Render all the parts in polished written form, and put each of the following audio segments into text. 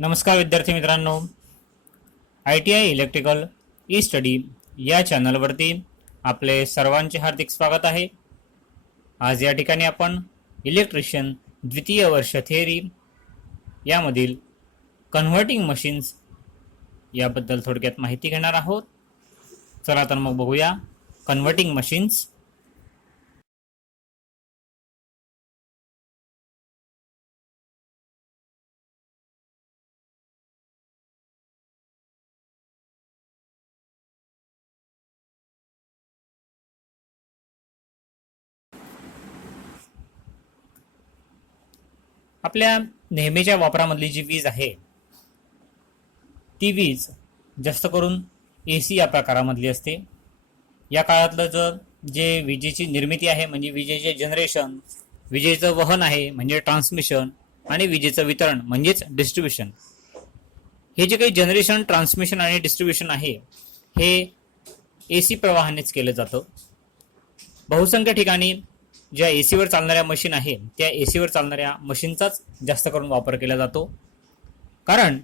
नमस्कार विद्यार्थी मित्रांनो, ITI इलेक्ट्रिकल ई स्टडी या चॅनलवरती आपले सर्वांचे हार्दिक स्वागत आहे। आज या ठिकाणी आपण इलेक्ट्रिशियन द्वितीय वर्ष थिअरी यामधील कन्व्हर्टिंग मशीन्स याबद्दल थोडक्यात माहिती घेणार आहोत। चला तर मग बघूया कन्व्हर्टिंग मशीन्स। आपल्या नेहमीच्या वापरामधली जी वीज आहे ती वीज जास्त करून AC या प्रकारामधली असते। या काळातलं जे विजेची निर्मिती आहे म्हणजे विजेचे जनरेशन, विजेचं वहन आहे म्हणजे ट्रान्समिशन आणि विजेचं वितरण म्हणजेच डिस्ट्रीब्युशन, हे जे काही जनरेशन, ट्रान्समिशन आणि डिस्ट्रीब्युशन आहे हे AC प्रवाहानेच केलं जातं। बहुसंख्य ठिकाणी ज्या AC वर चालणाऱ्या मशीन आहे त्या AC वर चालणाऱ्या मशीनचाच जास्त करून वापर केला जातो, कारण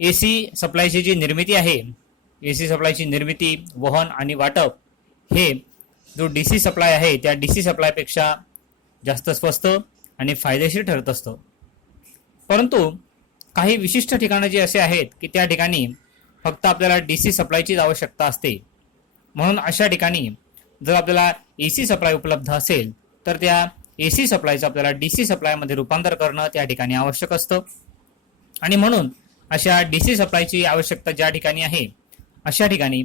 AC सप्लायची जी निर्मिती आहे, AC सप्लायची निर्मिती, वहन आणि वाटप हे जो DC सप्लाय आहे त्या DC सप्लायपेक्षा जास्त स्वस्त आणि फायदेशीर ठरत असतं। परंतु काही विशिष्ट ठिकाणं जी असे आहेत की त्या ठिकाणी फक्त आपल्याला DC सप्लायचीच आवश्यकता असते, म्हणून अशा ठिकाणी जर आपल्याला AC सप्लाय उपलब्ध असेल तर त्या AC सप्लायचं आपल्याला DC सप्लायमध्ये रूपांतर करणं त्या ठिकाणी आवश्यक असतं। आणि म्हणून अशा DC सप्लायची आवश्यकता ज्या ठिकाणी आहे अशा ठिकाणी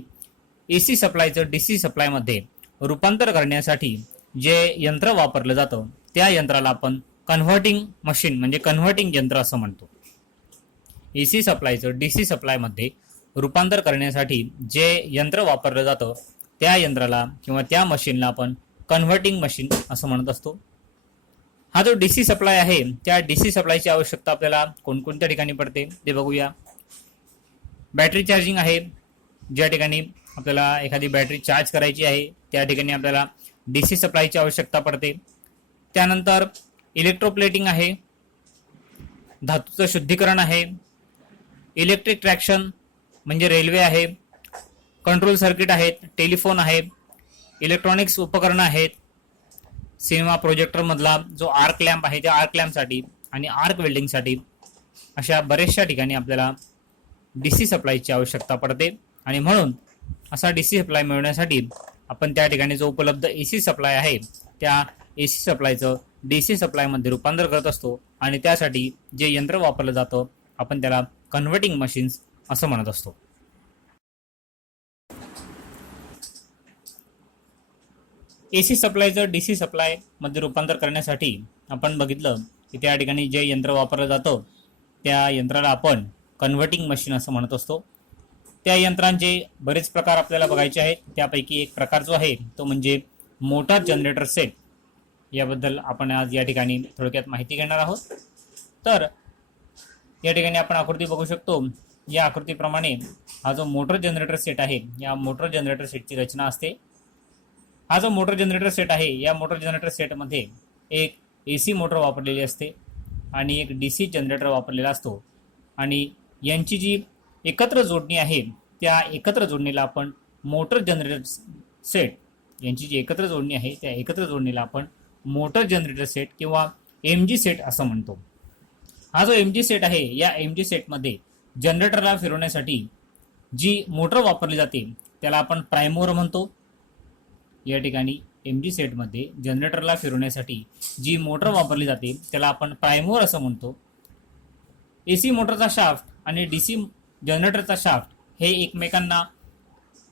AC सप्लायचं DC सप्लायमध्ये रूपांतर करण्यासाठी जे यंत्र वापरलं जातं त्या यंत्राला आपण कन्व्हर्टिंग मशीन म्हणजे कन्व्हर्टिंग यंत्र असं म्हणतो। AC सप्लायचं DC सप्लायमध्ये रूपांतर करण्यासाठी जे यंत्र वापरलं जातं त्या यंत्राला किंवा त्या मशीनला आपण कन्व्हर्टिंग मशीन असं म्हणत असतो। हा जो DC सप्लाय आहे त्या DC सप्लायची आवश्यकता आपल्याला कोणकोणत्या ठिकाणी पडते ते बघूया। बॅटरी चार्जिंग आहे, ज्या ठिकाणी आपल्याला एखादी बॅटरी चार्ज करायची आहे त्या ठिकाणी आपल्याला DC सप्लायची आवश्यकता पडते। त्यानंतर इलेक्ट्रोप्लेटिंग आहे, धातूचं शुद्धीकरण आहे, इलेक्ट्रिक ट्रॅक्शन म्हणजे रेल्वे आहे, कंट्रोल सर्किट आहेत, टेलिफोन आहे, इलेक्ट्रॉनिक्स उपकरणं आहेत, सिनेमा प्रोजेक्टर मधला जो आर्क लॅम्प आहे त्या आर्क लॅम्पसाठी आणि आर्क वेल्डिंगसाठी अशा बऱ्याचशा ठिकाणी आपल्याला DC सप्लायची आवश्यकता पडते। आणि म्हणून असा DC सप्लाय मिळवण्यासाठी आपण त्या ठिकाणी जो उपलब्ध AC सप्लाय आहे त्या AC सप्लायचं DC सप्लायमध्ये रूपांतर करत असतो आणि त्यासाठी जे यंत्र वापरलं जातं आपण त्याला कन्व्हर्टिंग मशीन्स असं म्हणत असतो। AC सप्लायचं DC सप्लाय मध्ये रूपांतर करण्यासाठी आपण बघितलं की त्या ठिकाणी जे यंत्र वापरलं जातं त्या यंत्राला आपण कन्व्हर्टिंग मशीन असं म्हणत असतो। त्या यंत्रांचे बरेच प्रकार आपल्याला बघायचे आहेत, त्यापैकी एक प्रकार जो आहे तो म्हणजे मोटर जनरेटर सेट। याबद्दल आपण आज या ठिकाणी थोडक्यात माहिती घेणार आहोत। तर या ठिकाणी आपण आकृती बघू शकतो। या आकृतीप्रमाणे हा जो मोटर जनरेटर सेट आहे या मोटर जनरेटर सेटची रचना असते। हा जो मोटर जनरेटर सेट आहे या मोटर जनरेटर सेटमध्ये एक AC मोटर वापरलेली असते आणि एक DC जनरेटर वापरलेला असतो आणि यांची जी एकत्र जोडणी आहे त्या एकत्र जोडणीला आपण मोटर जनरेटर सेट, यांची जी एकत्र जोडणी आहे त्या एकत्र जोडणीला आपण मोटर जनरेटर सेट किंवा MG सेट असं म्हणतो। हा जो MG सेट आहे या MG सेटमध्ये जनरेटरला फिरवण्यासाठी जी मोटर वापरली जाते त्याला आपण प्राइम मूव्हर म्हणतो। या ठिकाणी MG सेटमध्ये जनरेटरला फिरवण्यासाठी जी मोटर वापरली जाते त्याला आपण प्राइम मूव्हर असं म्हणतो। AC मोटरचा शाफ्ट आणि DC जनरेटरचा शाफ्ट हे एकमेकांना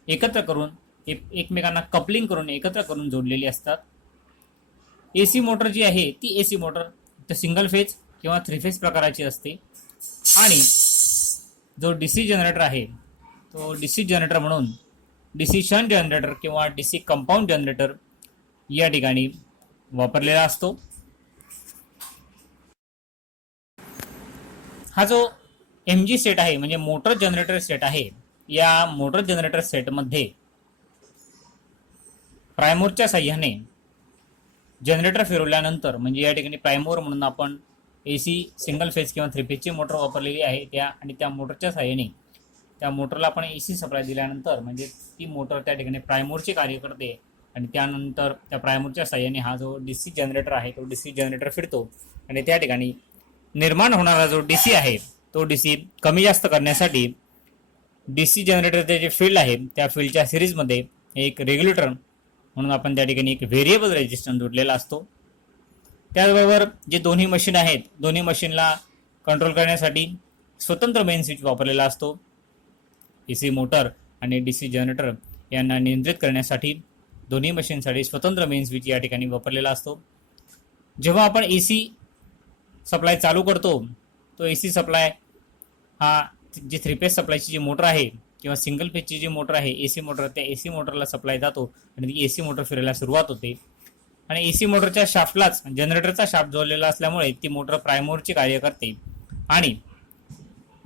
एकत्र करून एकमेकांना कपलिंग करून एकत्र करून जोडलेली असतात। AC मोटर जी आहे ती AC मोटर तर सिंगल फेज किंवा 3 फेज प्रकाराची असते आणि जो DC जनरेटर आहे तो DC जनरेटर म्हणून DC शंट जनरेटर किंवा DC कंपाऊंड जनरेटर या ठिकाणी वापरलेला असतो। हा जो MG सेट आहे म्हणजे मोटर जनरेटर सेट आहे या मोटर जनरेटर सेटमध्ये प्राइमोरच्या साह्याने जनरेटर फिरवल्यानंतर म्हणजे या ठिकाणी प्राइमोर म्हणून आपण AC सिंगल फेज किंवा 3 फेजची मोटर वापरलेली आहे त्या मोटरच्या सहाय्याने त्या मोटरला आपण AC सप्लाय दिल्यानंतर म्हणजे ती मोटर त्या ठिकाणी प्रायमोरचे कार्य करते आणि त्यानंतर त्या प्रायमोरच्या सहाय्याने हा जो DC जनरेटर आहे तो DC जनरेटर फिरतो आणि त्या ठिकाणी निर्माण होणारा जो DC आहे तो DC कमी जास्त करण्यासाठी DC जनरेटरचे जे फील्ड आहे त्या फील्डच्या सिरीजमध्ये एक रेग्युलेटर म्हणून आपण त्या ठिकाणी एक व्हेरिएबल रेजिस्टन्स जोडलेला असतो. त्याचबरोबर जे दोन्ही मशीन आहेत दोन्ही मशीनला कंट्रोल करण्यासाठी स्वतंत्र मेन स्विच वापरलेला असतो. AC मोटर आणि DC जनरेटर यांना नियंत्रित करण्यासाठी दोन्ही मशीनसाठी स्वतंत्र मेन स्विच या ठिकाणी वापरलेला असतो. जेव्हा आपण AC सप्लाय चालू करतो तो AC सप्लाय हा जी 3 फेज सप्लायची जी मोटर आहे किंवा सिंगल फेजची जी मोटर आहे AC मोटर त्या AC मोटरला सप्लाय जातो आणि ती AC मोटर फिरायला सुरुवात होते आणि AC मोटरच्या शाफ्टलाच जनरेटरचा शाफ्ट जोडलेला असल्यामुळे ती मोटर प्रायमोरचे कार्य करते आणि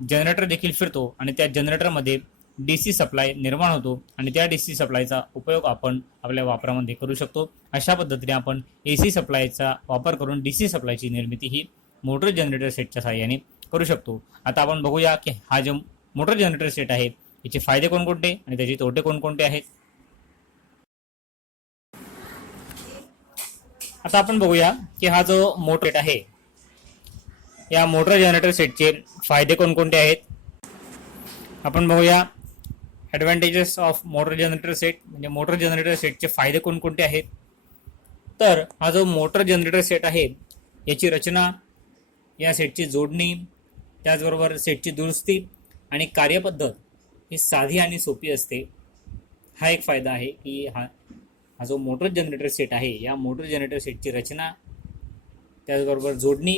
जनरेटर देखील फिरतो आणि त्या जनरेटरमध्ये DC सप्लाय निर्माण होतो आणि त्या DC सप्लायचा उपयोग आपण आपल्या वापरामध्ये करू शकतो. अशा पद्धतीने आपण AC सप्लायचा वापर करून DC सप्लायची निर्मिती ही मोटर जनरेटर सेटच्या सहाय्याने करू शकतो. आता आपण बघूया की हा जो मोटर जनरेटर सेट आहे याचे फायदे कोणकोणते आणि त्याचे तोटे कोणकोणते आहेत. आता आपण बघूया की हा जो मोटर सेट आहे या मोटर जनरेटर सेटचे फायदे कोणकोणते आहेत. आपण बघूया advantages of motor generator set म्हणजे मोटर जनरेटर सेटचे फायदे कोणकोणते आहेत. तर हा जो मोटर जनरेटर सेट आहे याची रचना या सेटची जोडणी त्याचबरोबर सेटची दुरुस्ती आणि कार्यपद्धत ही साधी आणि सोपी असते. हा एक फायदा आहे की हा जो मोटर जनरेटर सेट आहे या मोटर जनरेटर सेटची रचना त्याचबरोबर जोडणी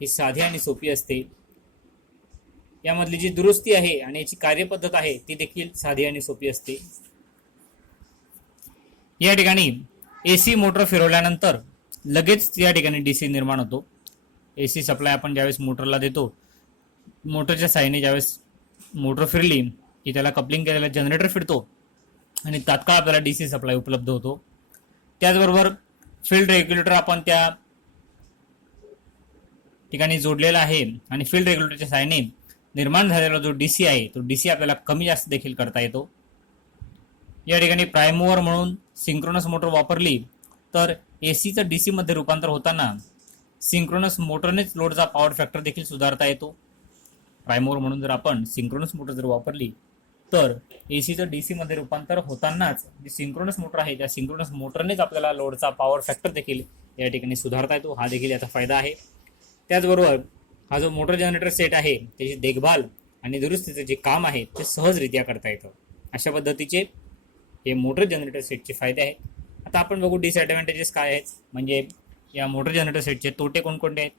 ही साधी आणि सोपी असते. यामधली जी दुरुस्ती आहे आणि याची कार्यपद्धत आहे ती देखील साधी आणि सोपी असते. या ठिकाणी AC मोटर फिरवल्यानंतर लगेच या ठिकाणी DC निर्माण होतो. AC सप्लाय आपण ज्यावेळेस मोटरला देतो मोटरच्या साहाय्याने ज्यावेळेस मोटर फिरली की त्याला कपलिंग केलेला जनरेटर फिरतो आणि तात्काळ आपल्याला DC सप्लाय उपलब्ध होतो. त्याचबरोबर फील्ड रेग्युलेटर आपण त्या ठिकाणी जोडलेला आहे आणि फील्ड रेग्युलेटरच्या साहाय्याने निर्माण झालेला जो DC आहे तो DC आपल्याला कमी जास्त देखील करता येतो. या ठिकाणी प्राइम मूव्हर म्हणून सिंक्रोनस मोटर वापरली तर ACचं DC मध्ये रूपांतर होताना सिंक्रोनस मोटरनेच लोडचा पॉवर फॅक्टर देखील सुधारता येतो. प्राइम मूव्हर म्हणून जर आपण सिंक्रोनस मोटर जर वापरली तर ACचं DC मध्ये रूपांतर होतानाच जी सिंक्रोनस मोटर आहे त्या सिंक्रोनस मोटरनेच आपल्याला लोडचा पॉवर फॅक्टर देखील या ठिकाणी सुधारता येतो. हा देखील याचा फायदा आहे. त्याचबरोबर हा जो मोटर जनरेटर सेट आहे त्याची देखभाल आणि दुरुस्तीचे जे काम आहे ते सहजरित्या करता येतं. अशा पद्धतीचे हे मोटर जनरेटर सेटचे फायदे आहेत. आता आपण बघू डिसएडव्हान्टेजेस काय आहेत म्हणजे या मोटर जनरेटर सेटचे तोटे कोणकोणते आहेत.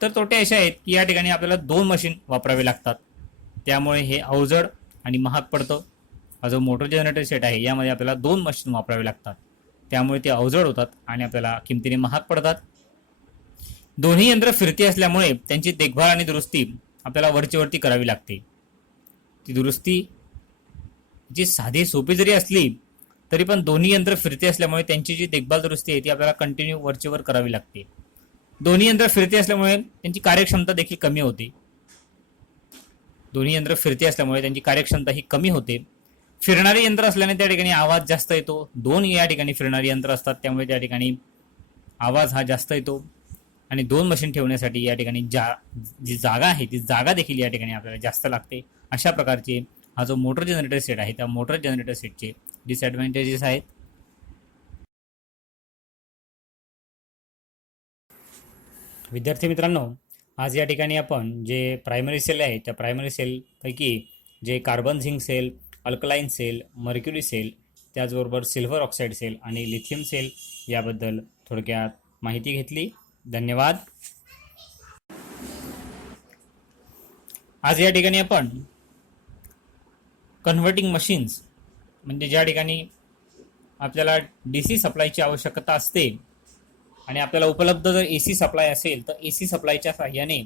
तर तोटे असे आहेत की या ठिकाणी आपल्याला 2 मशीन वापरावे लागतात त्यामुळे हे अवजड आणि महाग पडतं. हा जो मोटर जनरेटर सेट आहे यामध्ये आपल्याला 2 मशीन वापरावे लागतात त्यामुळे ते अवजड होतात आणि आपल्याला किमतीने महाग पडतात. दोन्ही यंत्र फिरती असल्यामुळे त्यांची देखभाल आणि दुरुस्ती आपल्याला वरची करावी लागते. ती दुरुस्ती जी साधी सोपी जरी असली तरी पण दोन्ही यंत्र फिरती असल्यामुळे त्यांची जी देखभाल दुरुस्ती आहे ती आपल्याला कंटिन्यू वरचेवर करावी लागते. दोन्ही यंत्र फिरती असल्यामुळे त्यांची कार्यक्षमता देखील कमी होते. दोन्ही यंत्र फिरती असल्यामुळे त्यांची कार्यक्षमता ही कमी होते. फिरणारी यंत्र असल्याने त्या ठिकाणी आवाज जास्त येतो. 2 या ठिकाणी फिरणारी यंत्र असतात त्यामुळे त्या ठिकाणी आवाज हा जास्त येतो आणि 2 मशीन ठेवण्यासाठी या ठिकाणी जी जागा आहे ती जागा देखील या ठिकाणी आपल्याला जास्त लागते. अशा प्रकारचे हा जो मोटर जनरेटर सेट आहे त्या मोटर जनरेटर सेटचे डिसएडव्हान्टेजेस आहेत. विद्यार्थी मित्रांनो, आज या ठिकाणी आपण जे प्रायमरी सेल आहे त्या प्रायमरी सेलपैकी जे carbon zinc cell, alkaline cell, mercury cell, त्याचबरोबर सिल्व्हर ऑक्साईड सेल आणि लिथियम सेल याबद्दल थोडक्यात माहिती घेतली. धन्यवाद. आज या ठिकाणी आपण कन्व्हर्टिंग मशीन्स म्हणजे ज्या ठिकाणी आपल्याला DC सप्लायची आवश्यकता असते आणि आपल्याला उपलब्ध जर AC सप्लाय असेल तर AC सप्लायच्या साहाय्याने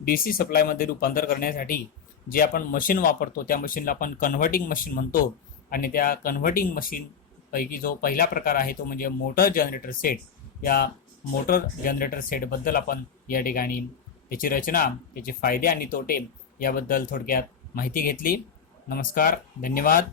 DC सप्लायमध्ये रूपांतर करण्यासाठी जे आपण मशीन वापरतो त्या मशीनला आपण कन्व्हर्टिंग मशीन म्हणतो. आणि त्या कन्व्हर्टिंग मशीन पैकी जो पहिला प्रकार आहे तो म्हणजे मोटर जनरेटर सेट. या मोटर जनरेटर सेटबद्दल आपण या ठिकाणी त्याची रचना, त्याचे फायदे आणि तोटे याबद्दल थोडक्यात माहिती घेतली. नमस्कार, धन्यवाद.